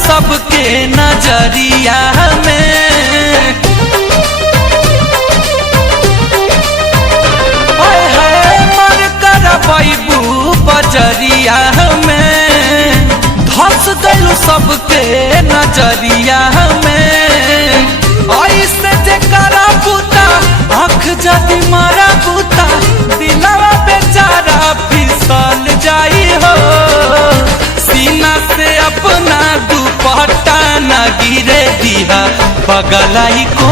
सबके नजरिया में। हाय हाय मर कर बैबू बजरिया में, धस गलू सबके नजरिया में। ऐसे जे करा बूता आँख जदि मारा बूता, दिलवा बेचारा फिसल जाई हो। सीना से अपना दुपट्टा न गिरे दिहा, पगलाई को